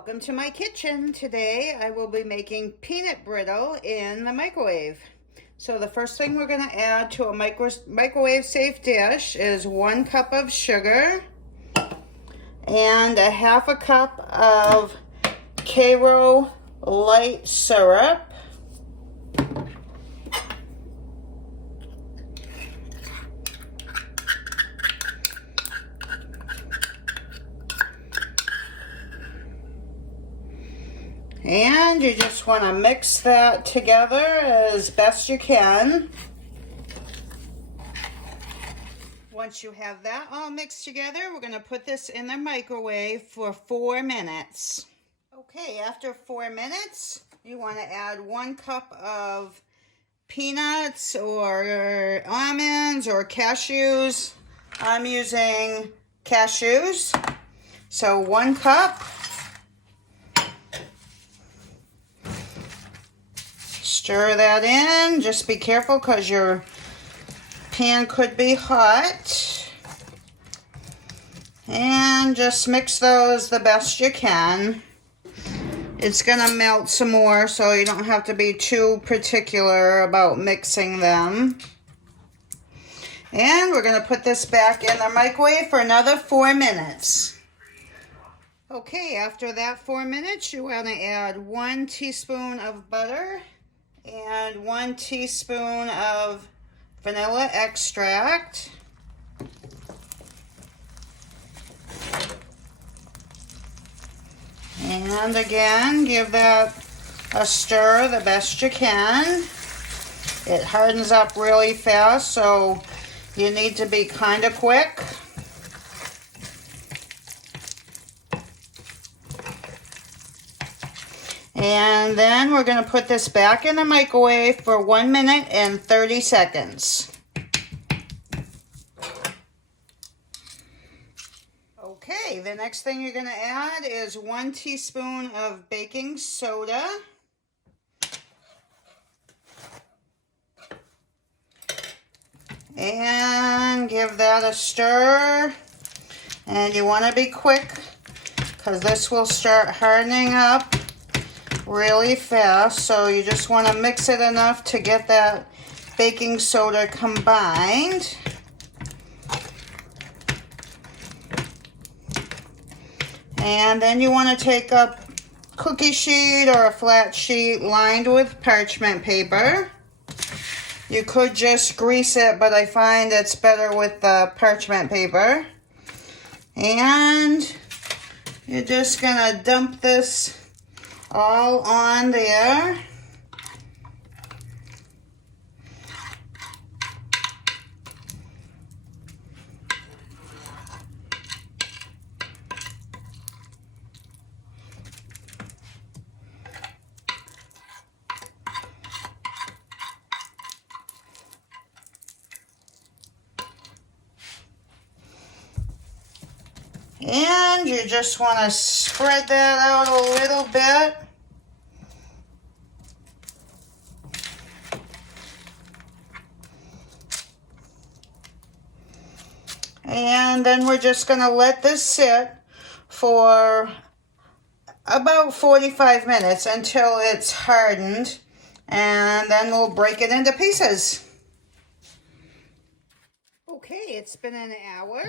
Welcome to my kitchen. Today I will be making peanut brittle in the microwave. So the first thing we're going to add to a microwave safe dish is 1 cup of sugar and a half a cup of Karo light syrup. And you just want to mix that together as best you can. Once you have that all mixed together, we're going to put this in the microwave for 4 minutes. Okay, after 4 minutes, you want to add 1 cup of peanuts or almonds or cashews. I'm using cashews. So 1 cup. Stir that in. Just be careful because your pan could be hot. And just mix those the best you can. It's going to melt some more, so you don't have to be too particular about mixing them. And we're going to put this back in the microwave for another 4 minutes. Okay, after that 4 minutes, you want to add 1 teaspoon of butter and 1 teaspoon of vanilla extract. And again, give that a stir the best you can. It hardens up really fast, so you need to be kind of quick. And then we're going to put this back in the microwave for 1 minute and 30 seconds. Okay, the next thing you're going to add is 1 teaspoon of baking soda. And give that a stir. And you want to be quick because this will start hardening up really fast, so you just want to mix it enough to get that baking soda combined. And then you want to take a cookie sheet or a flat sheet lined with parchment paper. You could just grease it, but I find it's better with the parchment paper. And you're just going to dump this all on there. And you just want to spread that out a little bit. And then we're just going to let this sit for about 45 minutes until it's hardened. And then we'll break it into pieces. Okay, it's been an hour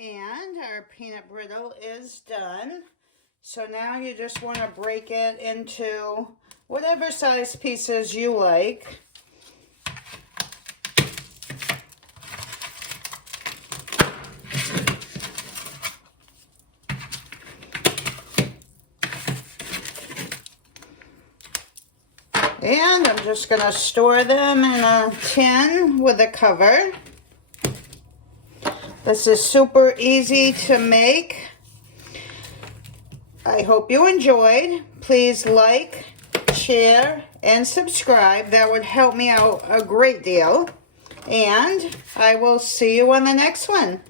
and our peanut brittle is done. So now you just want to break it into whatever size pieces you like. And I'm just going to store them in a tin with a cover. This is super easy to make. I hope you enjoyed. Please like, share, and subscribe. That would help me out a great deal. And I will see you on the next one.